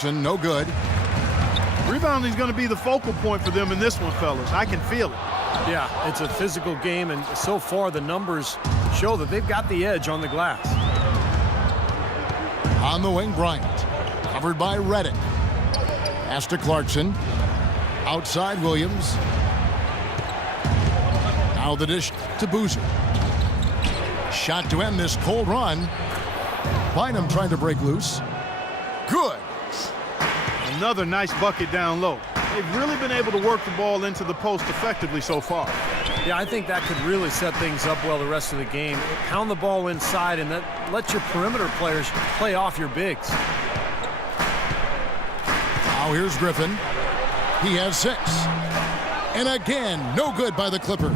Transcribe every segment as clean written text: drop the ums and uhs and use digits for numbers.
Clarkson, no good. Rebounding is going to be the focal point for them in this one, fellas. I can feel it. Yeah, it's a physical game, and so far the numbers show that they've got the edge on the glass. On the wing, Bryant. Covered by Reddick. Pass to Clarkson. Outside, Williams. Now the dish to Boozer. Shot to end this cold run. Bynum trying to break loose. Good. Another nice bucket down low. They've really been able to work the ball into the post effectively so far. Yeah, I think that could really set things up well the rest of the game. Pound the ball inside and let your perimeter players play off your bigs. Now here's Griffin. He has 6. And again, no good by the Clippers.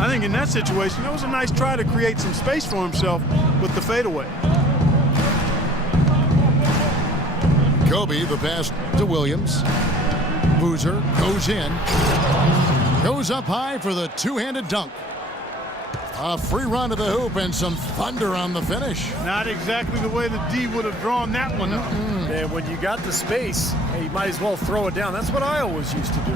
I think in that situation, that was a nice try to create some space for himself with the fadeaway. Kobe, the pass to Williams. Boozer goes in. Goes up high for the two-handed dunk. A free run to the hoop and some thunder on the finish. Not exactly the way the D would have drawn that one up. And when you got the space, hey, you might as well throw it down. That's what I always used to do.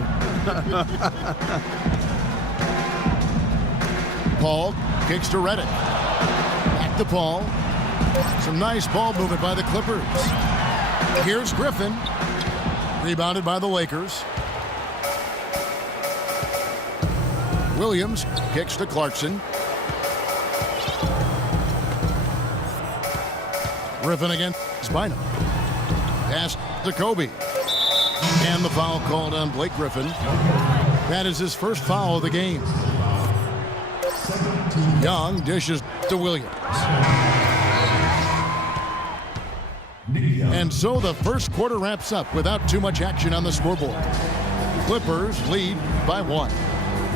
Paul kicks to Reddick. Back to Paul. Some nice ball movement by the Clippers. Here's Griffin. Rebounded by the Lakers. Williams kicks to Clarkson. Griffin against Bynum. Pass to Kobe. And the foul called on Blake Griffin. That is his first foul of the game. Young dishes to Williams. And so the first quarter wraps up without too much action on the scoreboard. Clippers lead by 1.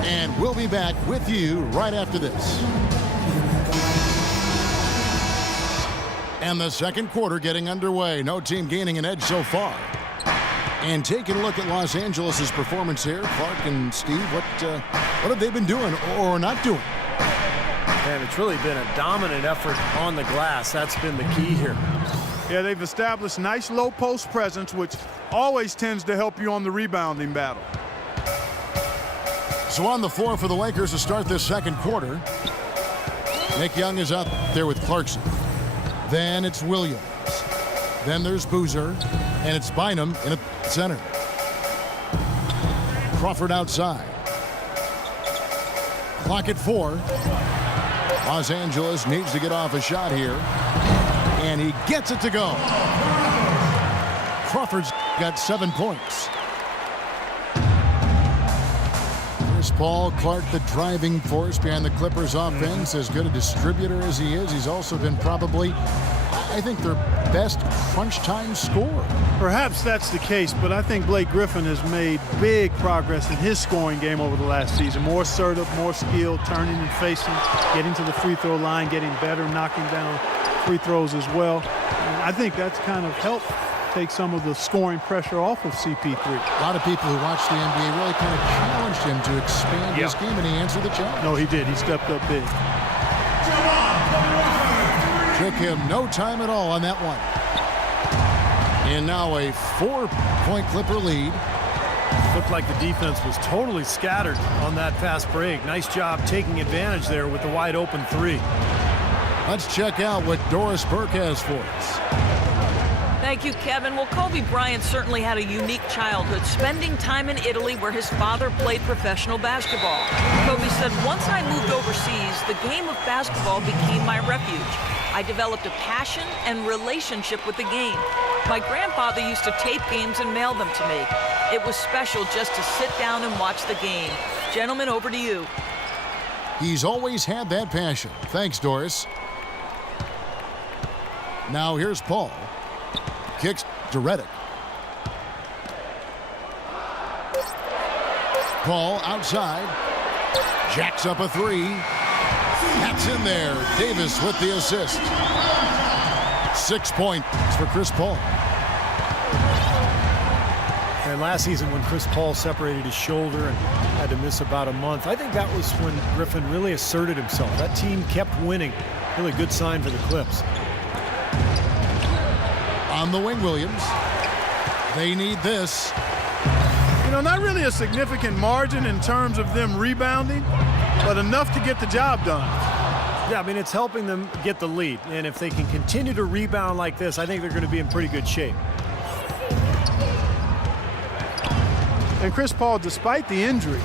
And we'll be back with you right after this. And the second quarter getting underway. No team gaining an edge so far. And taking a look at Los Angeles' performance here, Clark and Steve, what have they been doing or not doing? And it's really been a dominant effort on the glass. That's been the key here. Yeah, they've established nice low post presence, which always tends to help you on the rebounding battle. So on the floor for the Lakers to start this second quarter. Nick Young is out there with Clarkson. Then it's Williams. Then there's Boozer. And it's Bynum in the center. Crawford outside. Clock at 4. Los Angeles needs to get off a shot here. And he gets it to go. Crawford's got 7 points. Chris Paul, Clark, the driving force behind the Clippers offense. As good a distributor as he is, he's also been probably, I think, their best crunch time scorer. Perhaps that's the case, but I think Blake Griffin has made big progress in his scoring game over the last season. More assertive, more skilled, turning and facing, getting to the free throw line, getting better, knocking down free throws as well. And I think that's kind of helped take some of the scoring pressure off of CP3. A lot of people who watch the NBA really kind of challenged him to expand his game, and he answered the challenge. No, he did. He stepped up big. Took him no time at all on that one. And now a 4-point Clipper lead. Looked like the defense was totally scattered on that fast break. Nice job taking advantage there with the wide open 3. Let's check out what Doris Burke has for us. Thank you, Kevin. Well, Kobe Bryant certainly had a unique childhood, spending time in Italy where his father played professional basketball. Kobe said, once I moved overseas, the game of basketball became my refuge. I developed a passion and relationship with the game. My grandfather used to tape games and mail them to me. It was special just to sit down and watch the game. Gentlemen, over to you. He's always had that passion. Thanks, Doris. Now here's Paul. Kicks to Reddick. Paul outside. Jacks up a 3. That's in there. Davis with the assist. 6 points for Chris Paul. And last season when Chris Paul separated his shoulder and had to miss about a month, I think that was when Griffin really asserted himself. That team kept winning. Really good sign for the Clips. On the wing, Williams. They need this. You know, not really a significant margin in terms of them rebounding, but enough to get the job done. Yeah, I mean, it's helping them get the lead. And if they can continue to rebound like this, I think they're going to be in pretty good shape. And Chris Paul, despite the injury,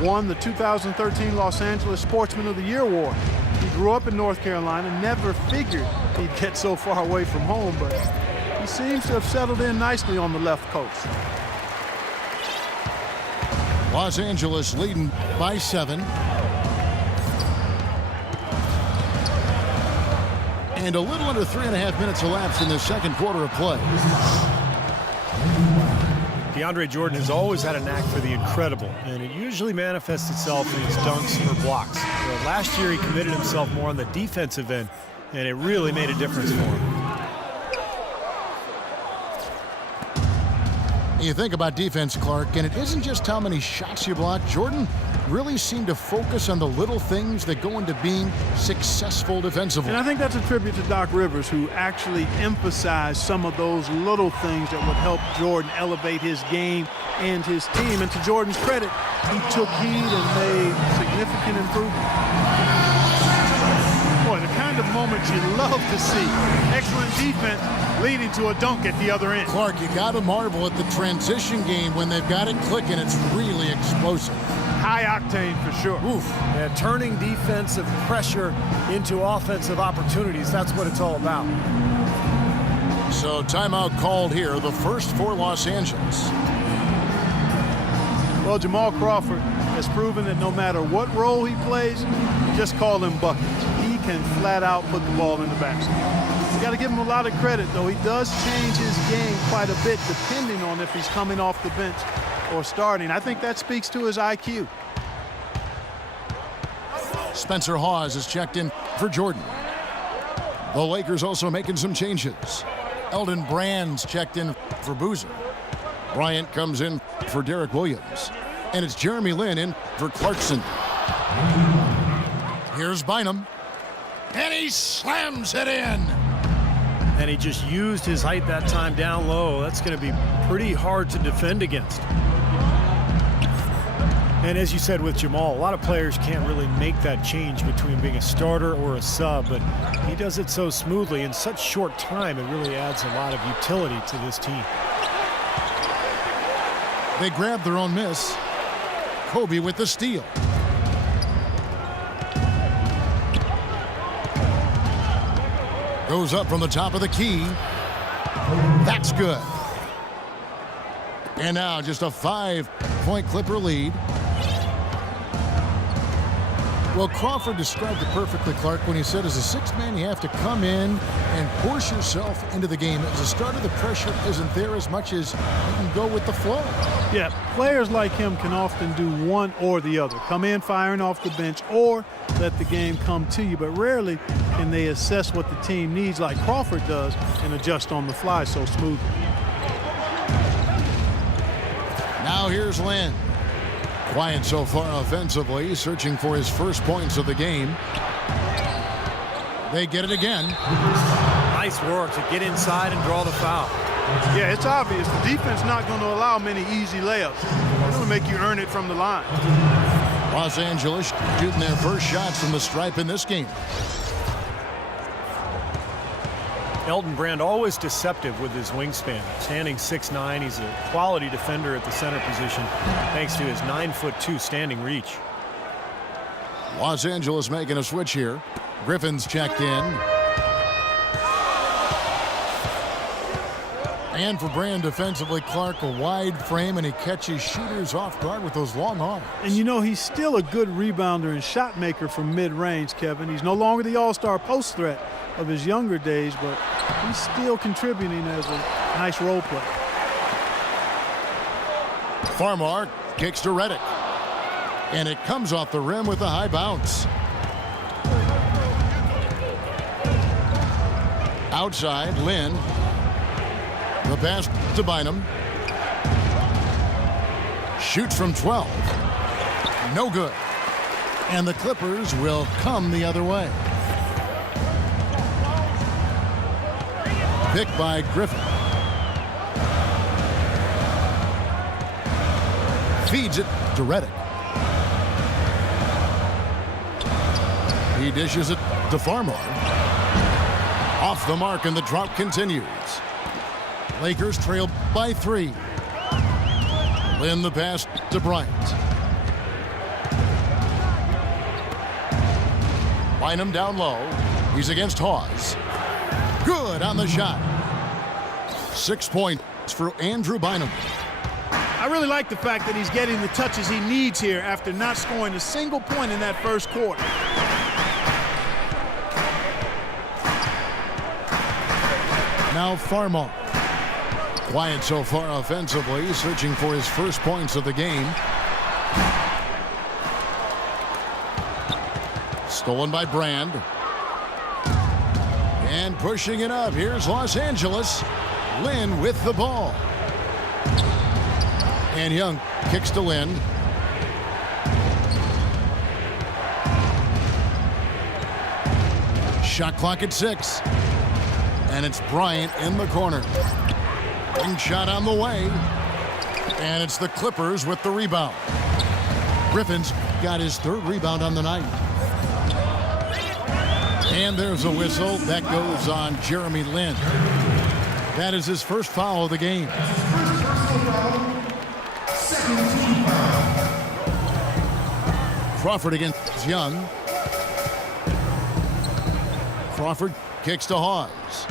won the 2013 Los Angeles Sportsman of the Year award. He grew up in North Carolina, never figured he'd get so far away from home, but he seems to have settled in nicely on the left coast. Los Angeles leading by 7. And a little under 3.5 minutes elapsed in the second quarter of play. DeAndre Jordan has always had a knack for the incredible, and it usually manifests itself in his dunks or blocks. Last year, he committed himself more on the defensive end, and it really made a difference for him. You think about defense, Clark, and it isn't just how many shots you block. Jordan really seemed to focus on the little things that go into being successful defensively. And I think that's a tribute to Doc Rivers, who actually emphasized some of those little things that would help Jordan elevate his game and his team. And to Jordan's credit, he took heed and made significant improvement. Boy, the kind of moments you love to see. Excellent defense leading to a dunk at the other end. Clark, you got to marvel at the transition game when they've got it clicking. It's really explosive. High octane for sure. Oof. Yeah, turning defensive pressure into offensive opportunities, that's what it's all about. So timeout called here, the first for Los Angeles. Well, Jamal Crawford has proven that no matter what role he plays, just call him buckets. He can flat out put the ball in the basket. You got to give him a lot of credit, though. He does change his game quite a bit depending on if he's coming off the bench or starting. I think that speaks to his IQ. Spencer Hawes is checked in for Jordan. The Lakers also making some changes. Elton Brand's checked in for Boozer. Bryant comes in for Derek Williams. And it's Jeremy Lin in for Clarkson. Here's Bynum. And he slams it in. And he just used his height that time down low. That's going to be pretty hard to defend against. And as you said with Jamal, a lot of players can't really make that change between being a starter or a sub, but he does it so smoothly in such short time. It really adds a lot of utility to this team. They grab their own miss. Kobe with the steal. Goes up from the top of the key. That's good. And now just a 5-point Clipper lead. Well, Crawford described it perfectly, Clark, when he said as a sixth man, you have to come in and force yourself into the game. As a starter, the pressure isn't there as much as you can go with the flow. Yeah, players like him can often do one or the other. Come in firing off the bench or let the game come to you, but rarely can they assess what the team needs like Crawford does and adjust on the fly so smoothly. Now here's Lin. Quiet so far offensively, searching for his first points of the game. They get it again. Nice work to get inside and draw the foul. Yeah, it's obvious. The defense not going to allow many easy layups. They're going to make you earn it from the line. Los Angeles shooting their first shots from the stripe in this game. Elton Brand always deceptive with his wingspan. Standing 6'9", he's a quality defender at the center position thanks to his 9'2" standing reach. Los Angeles making a switch here. Griffin's checked in. And for Brand defensively, Clark, a wide frame, and he catches shooters off guard with those long arms. And you know, he's still a good rebounder and shot maker from mid-range, Kevin. He's no longer the all-star post threat of his younger days, but he's still contributing as a nice role player. Farmar kicks to Reddick. And it comes off the rim with a high bounce. Outside, Lin. The pass to Bynum. Shoots from 12. No good. And the Clippers will come the other way. pick by Griffin. Feeds it to Reddick. He dishes it to Farmer. Off the mark, and the drought continues. Lakers trail by 3. Lynn the pass to Bryant. Bynum down low. He's against Hawes. Good on the shot. 6 points for Andrew Bynum. I really like the fact that he's getting the touches he needs here after not scoring a single point in that first quarter. Now Farmer. Quiet so far offensively, searching for his first points of the game. Stolen by Brand. And pushing it up. Here's Los Angeles. Lynn with the ball. And Young kicks to Lynn. Shot clock at 6. And it's Bryant in the corner. Wing shot on the way. And it's the Clippers with the rebound. Griffin's got his 3rd rebound on the night. And there's a whistle. That goes on Jeremy Lin. That is his first foul of the game. Crawford against Young. Crawford kicks to Hawes.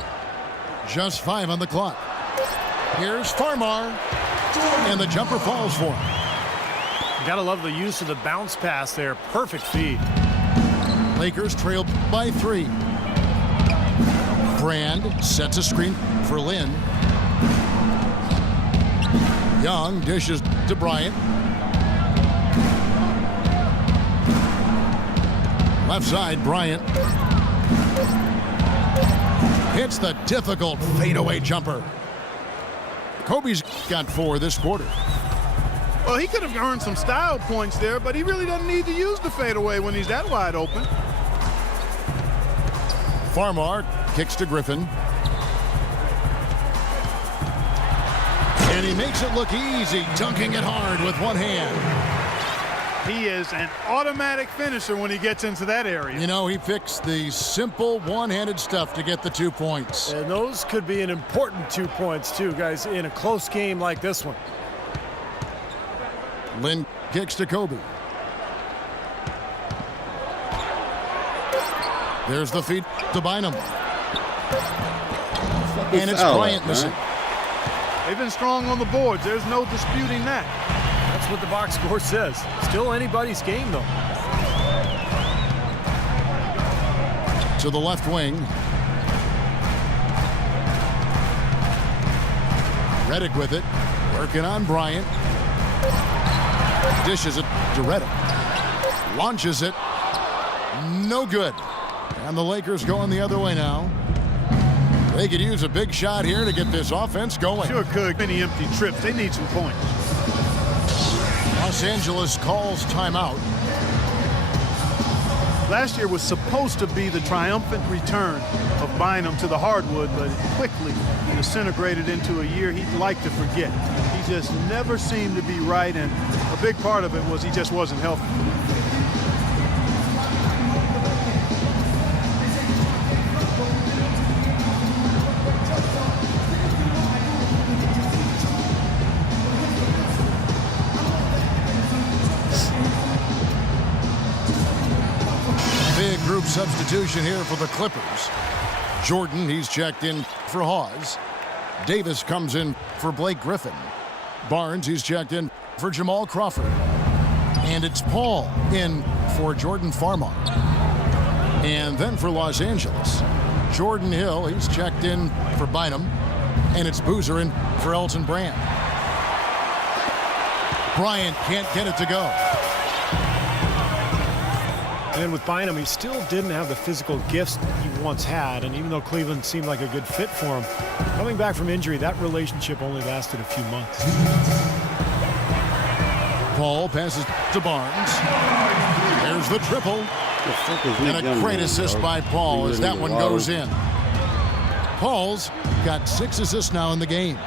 Just 5 on the clock. Here's Farmar. And the jumper falls for him. You gotta love the use of the bounce pass there. Perfect feed. Lakers trail by 3. Brand sets a screen for Lynn. Young dishes to Bryant. Left side, Bryant. Hits the difficult fadeaway jumper. Kobe's got 4 this quarter. Well, he could have earned some style points there, but he really doesn't need to use the fadeaway when he's that wide open. Farmar kicks to Griffin. And he makes it look easy, dunking it hard with one hand. He is an automatic finisher when he gets into that area. You know, he picks the simple one-handed stuff to get the 2 points. And those could be an important 2 points, too, guys, in a close game like this one. Lynn kicks to Kobe. There's the feed to Bynum. And it's Bryant missing. They've been strong on the boards. There's no disputing that. That's what the box score says. Still anybody's game, though. To the left wing. Reddick with it. Working on Bryant. Dishes it to Reddick. Launches it. No good. And the Lakers going the other way now. They could use a big shot here to get this offense going. Sure could. Many empty trips. They need some points. Los Angeles calls timeout. Last year was supposed to be the triumphant return of Bynum to the hardwood, but it quickly disintegrated into a year he'd like to forget. He just never seemed to be right, and a big part of it was he just wasn't healthy. Big group substitution here for the Clippers. Jordan, he's checked in for Hawes. Davis comes in for Blake Griffin. Barnes, he's checked in for Jamal Crawford. And it's Paul in for Jordan Farmar. And then for Los Angeles, Jordan Hill, he's checked in for Bynum. And it's Boozer in for Elton Brand. Bryant can't get it to go. And with Bynum, he still didn't have the physical gifts he once had. And even though Cleveland seemed like a good fit for him, coming back from injury, that relationship only lasted a few months. Paul passes to Barnes. There's the triple. And a great assist by Paul as that one goes in. Paul's got 6 assists now in the game.